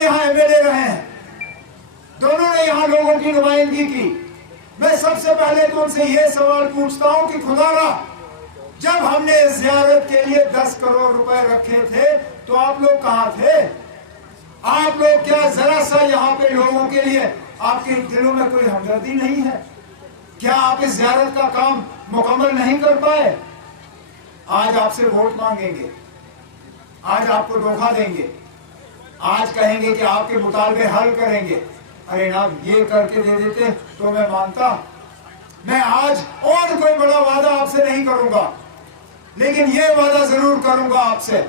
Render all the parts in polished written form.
यहाँ एमएलए रहे हैं, दोनों ने यहाँ लोगों की नुमाइंदगी की। मैं सबसे पहले तो उनसे ये सवाल पूछता हूँ कि खुदारा, जब हमने ज़ियारत के लिए 10 करोड़ रुपए रखे थे तो आप लोग कहाँ थे? आप लोग क्या जरा सा यहाँ पे लोगों के लिए आपके दिलों में कोई हमदर्दी नहीं है? क्या आप इस ज़ियारत का काम मुकम्मल नहीं कर पाए? आज आपसे वोट मांगेंगे, आज आपको धोखा देंगे, आज कहेंगे कि आपके मुतालबे हल करेंगे। अरे ना, ये करके दे देते तो मैं मानता। मैं आज और कोई बड़ा वादा आपसे नहीं करूंगा, लेकिन ये वादा जरूर करूंगा आपसे,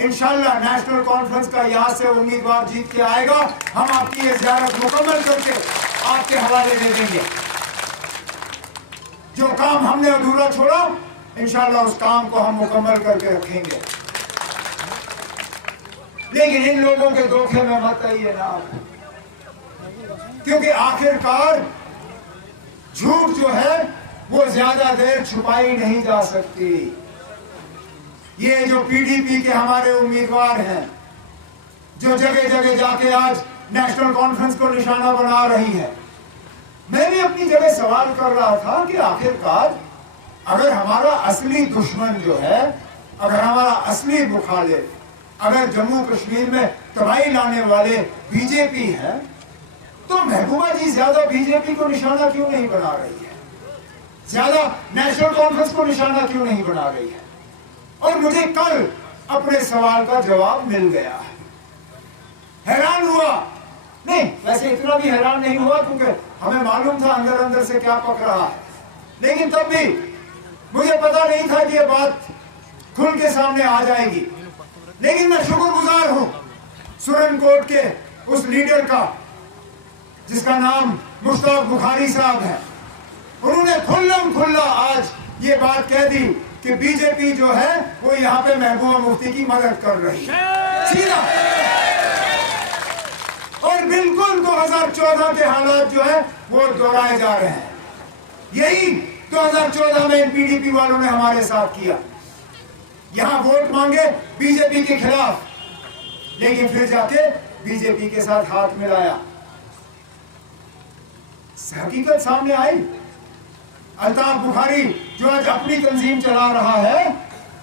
इंशाल्लाह नेशनल कॉन्फ्रेंस का यहाँ से उम्मीदवार जीत के आएगा, हम आपकी ये ज़ियारत मुकम्मल करके आपके हवाले दे देंगे। जो काम हमने अधूरा छोड़ा, इंशाल्लाह उस काम को हम मुकम्मल करके रखेंगे। लेकिन इन लोगों के धोखे में मत आइए ना आप, क्योंकि आखिरकार झूठ जो है वो ज्यादा देर छुपाई नहीं जा सकती। ये जो पीडीपी के हमारे उम्मीदवार हैं, जो जगह जगह जाके आज नेशनल कॉन्फ्रेंस को निशाना बना रही है, मैं भी अपनी जगह सवाल कर रहा था कि आखिरकार अगर हमारा असली दुश्मन जो है, अगर हमारा असली मुखालिफ, अगर जम्मू कश्मीर में तबाही लाने वाले बीजेपी है, तो महबूबा जी ज्यादा बीजेपी को निशाना क्यों नहीं बना रही है? ज्यादा नेशनल कॉन्फ्रेंस को निशाना क्यों नहीं बना रही है? और मुझे कल अपने सवाल का जवाब मिल गया। हैरान हुआ नहीं, वैसे इतना भी हैरान नहीं हुआ क्योंकि हमें मालूम था अंदर अंदर से क्या पक रहा है, लेकिन तब भी मुझे पता नहीं था कि ये बात खुल के सामने आ जाएगी। लेकिन मैं शुक्रगुजार हूं सुरनकोट के उस लीडर का जिसका नाम मुश्ताक बुखारी साहब है। उन्होंने खुल्लम खुल्ला आज ये बात कह दी कि बीजेपी जो है वो यहाँ पे महबूबा मुफ्ती की मदद कर रही है, सीधा। और बिल्कुल 2014 के हालात जो है वो दोहराए जा रहे हैं। यही 2014 में पीडीपी वालों ने हमारे साथ किया, यहां वोट मांगे बीजेपी के खिलाफ, लेकिन फिर जाके बीजेपी के साथ हाथ मिलाया। हकीकत सामने आई। अल्ताफ बुखारी जो आज अपनी तंजीम चला रहा है,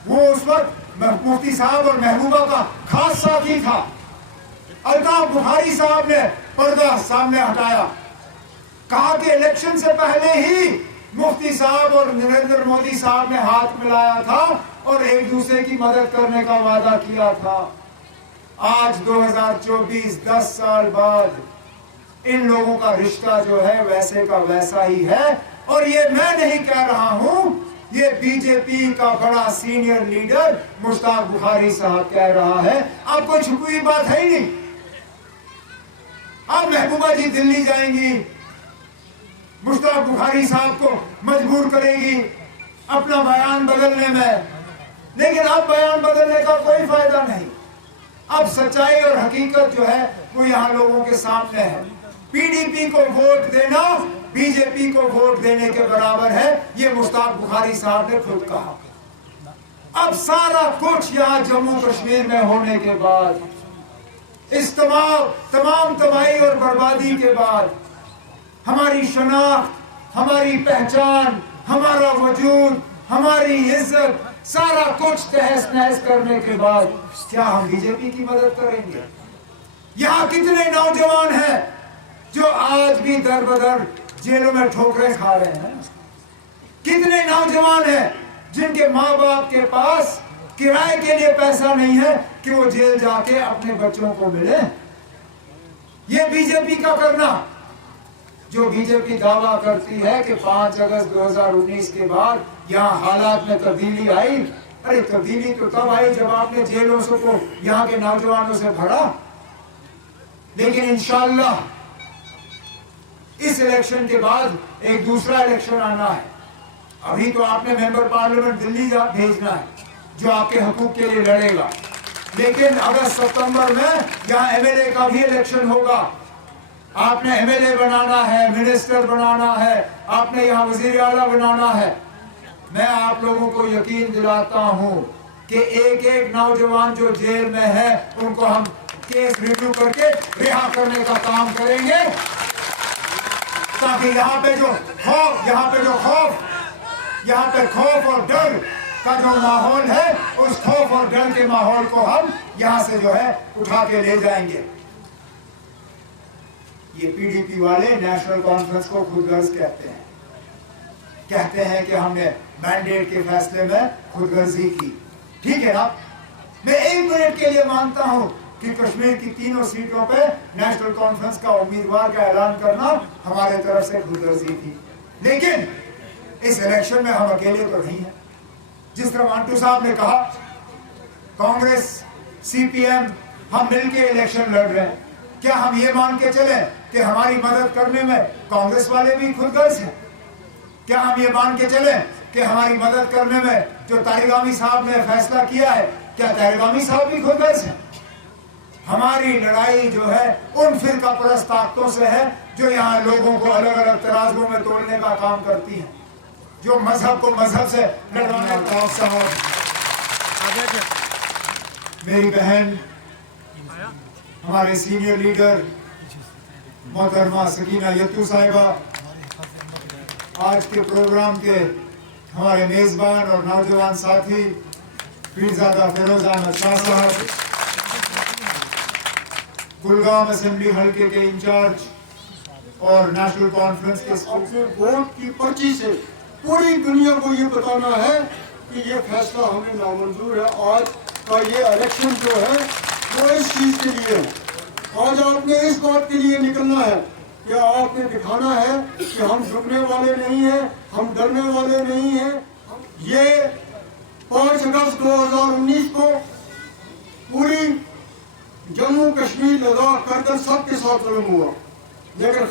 वो उस वक्त मुफ्ती साहब और महबूबा का खास साथी था। अल्ताफ बुखारी साहब ने पर्दा सामने हटाया, कहा कि इलेक्शन से पहले ही मुफ्ती साहब और नरेंद्र मोदी साहब ने हाथ मिलाया था और एक दूसरे की मदद करने का वादा किया था। आज 2024 10 साल बाद इन लोगों का रिश्ता जो है वैसे का वैसा ही है। और ये मैं नहीं कह रहा हूं, ये बीजेपी का बड़ा सीनियर लीडर मुश्ताक बुखारी साहब कह रहा है। अब कोई छुपी हुई बात है ही नहीं। अब महबूबा जी दिल्ली जाएंगी, मुश्ताक बुखारी साहब को मजबूर करेगी अपना बयान बदलने में, लेकिन अब बयान बदलने का कोई फायदा नहीं। अब सच्चाई और हकीकत जो है वो यहाँ लोगों के सामने है। पीडीपी को वोट देना बीजेपी को वोट देने के बराबर है, ये मुश्ताक बुखारी साहब ने खुद कहा। अब सारा कुछ यहाँ जम्मू कश्मीर में होने के बाद, इस तमाम तबाही और बर्बादी के बाद, हमारी शनाख्त, हमारी पहचान, हमारा वजूद, हमारी इज्जत, सारा कुछ तहस नहस करने के बाद क्या हम बीजेपी की मदद करेंगे? यहाँ कितने नौजवान हैं जो आज भी दर बदर जेलों में ठोकरें खा रहे हैं? कितने नौजवान हैं जिनके माँ बाप के पास किराए के लिए पैसा नहीं है कि वो जेल जाके अपने बच्चों को मिले? ये बीजेपी का करना। जो बीजेपी दावा करती है कि 5 अगस्त 2019 के बाद यहाँ हालात में तब्दीली आई, अरे तब्दीली तो तब आई जब आपने जेलों से को यहाँ के नौजवानों से भरा। लेकिन इंशाअल्लाह इस इलेक्शन के बाद एक दूसरा इलेक्शन आना है। अभी तो आपने मेंबर पार्लियामेंट दिल्ली भेजना है जो आपके हकूक के लिए लड़ेगा, लेकिन अगस्त सितंबर में यहाँ एमएलए का भी इलेक्शन होगा। आपने एमएलए बनाना है, मिनिस्टर बनाना है, आपने यहाँ वजीर आला बनाना है। मैं आप लोगों को यकीन दिलाता हूँ कि एक एक नौजवान जो जेल में है उनको हम केस रिव्यू करके रिहा करने का काम करेंगे, ताकि यहाँ पे जो खौफ और डर का जो माहौल है, उस खौफ और डर के माहौल को हम यहाँ से जो है उठा के ले जाएंगे। ये पीडीपी वाले नेशनल कॉन्फ्रेंस को खुदगर्ज कहते हैं कि हमने मैंडेट के फैसले में खुदगर्जी की। ठीक है ना, मैं 1 मिनट के लिए मानता हूं कि कश्मीर की तीनों सीटों पे नेशनल कॉन्फ्रेंस का उम्मीदवार का ऐलान करना हमारे तरफ से खुदगर्जी थी, लेकिन इस इलेक्शन में हम अकेले तो नहीं है। जिस तरह मंटू साहब ने कहा, कांग्रेस, सीपीएम, हम मिलकर इलेक्शन लड़ रहे हैं। क्या हम ये मान के चले कि हमारी मदद करने में कांग्रेस वाले भी खुदगर्ज हैं? क्या हम ये मान के चले कि हमारी मदद करने में जो तारिगामी साहब ने फैसला किया है, क्या तारिगामी साहब भी खुदगर्ज हैं? हमारी लड़ाई जो है उन फिरका परस्त ताकतों से है जो यहाँ लोगों को अलग अलग तराजों में तोड़ने का काम करती हैं, जो मजहब को मजहब से लड़वाने का साहब। मेरी बहन, हमारे सीनियर लीडर मोहतरमा सकीना यत्तू साहिबा, आज के प्रोग्राम के हमारे मेजबान और नौजवान साथी पीरजादा फिरोज अहमद शाह साहब, कुलगाम असेंबली हल्के के इंचार्ज और नेशनल कॉन्फ्रेंस के अपने वोट की पर्ची से पूरी दुनिया को ये बताना है कि ये फैसला हमें नामंजूर है। आज का ये इलेक्शन जो है वो इस चीज के लिए है। आज आपने इस बात के लिए निकलना है कि आपने दिखाना है कि हम झुकने वाले नहीं हैं, हम डरने वाले नहीं हैं। ये 5 अगस्त 2019 को पूरी जम्मू कश्मीर लद्दाख कर सबके साथ जुल्म हुआ, लेकिन